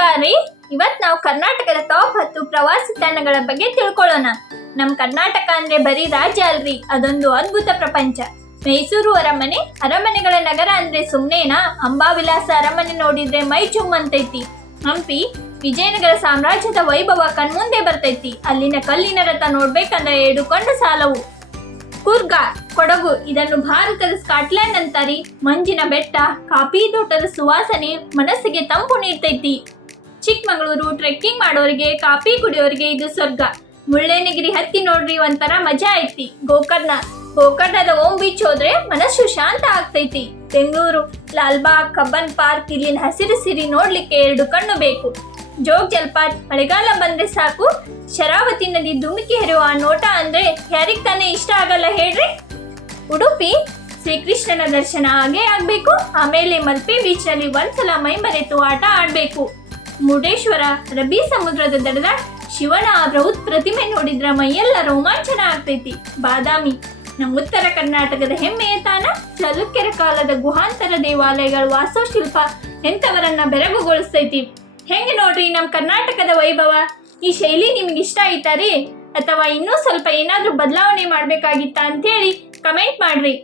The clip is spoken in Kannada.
ನಮಸ್ಕಾರ ರೀ. ಇವತ್ತು ನಾವು ಕರ್ನಾಟಕದ ಟಾಪ್ 10 ಪ್ರವಾಸಿ ತಾಣಗಳ ಬಗ್ಗೆ ತಿಳ್ಕೊಳ್ಳೋಣ. ನಮ್ಮ ಕರ್ನಾಟಕ ಅಂದ್ರೆ ಬರೀ ರಾಜ್ಯ ಅಲ್ರಿ, ಅದೊಂದು ಅದ್ಭುತ ಪ್ರಪಂಚ. ಮೈಸೂರು ಅರಮನೆಗಳ ನಗರ ಅಂದ್ರೆ ಸುಮ್ನೇನಾ? ಅಂಬಾವಿಲಾಸ ಅರಮನೆ ನೋಡಿದ್ರೆ ಮೈ ಚುಮ್ಮಂತೈತಿ. ಹಂಪಿ ವಿಜಯನಗರ ಸಾಮ್ರಾಜ್ಯದ ವೈಭವ ಕಣ್ಮುಂದೆ ಬರ್ತೈತಿ. ಅಲ್ಲಿನ ಕಲ್ಲಿನ ರಥ ನೋಡ್ಬೇಕಂದ್ರೆ 2 ಕಣ್ಣು ಸಾಲವು. ಕೂರ್ಗ ಕೊಡಗು, ಇದನ್ನು ಭಾರತದ ಸ್ಕಾಟ್ಲೆಂಡ್ ಅಂತಾರಿ. ಮಂಜಿನ ಬೆಟ್ಟ, ಕಾಫಿ ತೋಟದ ಸುವಾಸನೆ ಮನಸ್ಸಿಗೆ ತಂಪು ನೀಡ್ತೈತಿ. ಚಿಕ್ಕಮಗಳೂರು ಟ್ರೆಕ್ಕಿಂಗ್ ಮಾಡೋರಿಗೆ, ಕಾಫಿ ಕುಡಿಯೋರಿಗೆ ಇದು ಸ್ವರ್ಗ. ಮುಳ್ಳಯ್ಯನಗಿರಿ ಹತ್ತಿ ನೋಡ್ರಿ, ಒಂಥರ ಮಜಾ ಐತಿ. ಗೋಕರ್ಣದ ಓಂ ಬೀಚ್ ಹೋದ್ರೆ ಮನಸ್ಸು ಶಾಂತ ಆಗ್ತೈತಿ. ಬೆಂಗಳೂರು ಲಾಲ್ಬಾಗ್, ಕಬ್ಬನ್ ಪಾರ್ಕ್, ಇಲ್ಲಿನ ಹಸಿರು ಸಿರಿ ನೋಡ್ಲಿಕ್ಕೆ 2 ಕಣ್ಣು ಬೇಕು. ಜೋಗ್ ಜಲಪಾತ, ಮಳೆಗಾಲ ಬಂದ್ರೆ ಸಾಕು, ಶರಾವತಿ ನದಿ ಧುಮುಕಿ ಹರಿಯುವ ನೋಟ ಅಂದ್ರೆ ಯಾರಿಗ್ ತಾನೇ ಇಷ್ಟ ಆಗಲ್ಲ ಹೇಳ್ರಿ. ಉಡುಪಿ ಶ್ರೀಕೃಷ್ಣನ ದರ್ಶನ ಆಗೇ ಆಗ್ಬೇಕು. ಆಮೇಲೆ ಮಲ್ಪೆ ಬೀಚ್ ನಲ್ಲಿ ಒಂದ್ಸಲ ಮೈ ಮರೆತು ಆಟ ಆಡ್ಬೇಕು. ಮುರುಡೇಶ್ವರ ಅರಬ್ಬಿ ಸಮುದ್ರದ ದಡದ ಶಿವನ ಬೃಹತ್ ಪ್ರತಿಮೆ ನೋಡಿದ್ರ ಮೈಯೆಲ್ಲ ರೋಮಾಂಚನ ಆಗ್ತೈತಿ. ಬಾದಾಮಿ ನಮ್ಮ ಉತ್ತರ ಕರ್ನಾಟಕದ ಹೆಮ್ಮೆಯ ತಾಣ. ಚಾಲುಕ್ಯರ ಕಾಲದ ಗುಹಾಂತರ ದೇವಾಲಯಗಳ ವಾಸ್ತುಶಿಲ್ಪ ಎಂಥವರನ್ನ ಬೆರಗುಗೊಳಿಸ್ತೈತಿ. ಹೆಂಗೆ ನೋಡ್ರಿ ನಮ್ಮ ಕರ್ನಾಟಕದ ವೈಭವ. ಈ ಶೈಲಿ ನಿಮ್ಗೆ ಇಷ್ಟ ಆಯ್ತಾ ರೀ? ಅಥವಾ ಇನ್ನೂ ಸ್ವಲ್ಪ ಏನಾದ್ರೂ ಬದಲಾವಣೆ ಮಾಡ್ಬೇಕಾಗಿತ್ತಾ ಅಂತೇಳಿ ಕಮೆಂಟ್ ಮಾಡ್ರಿ.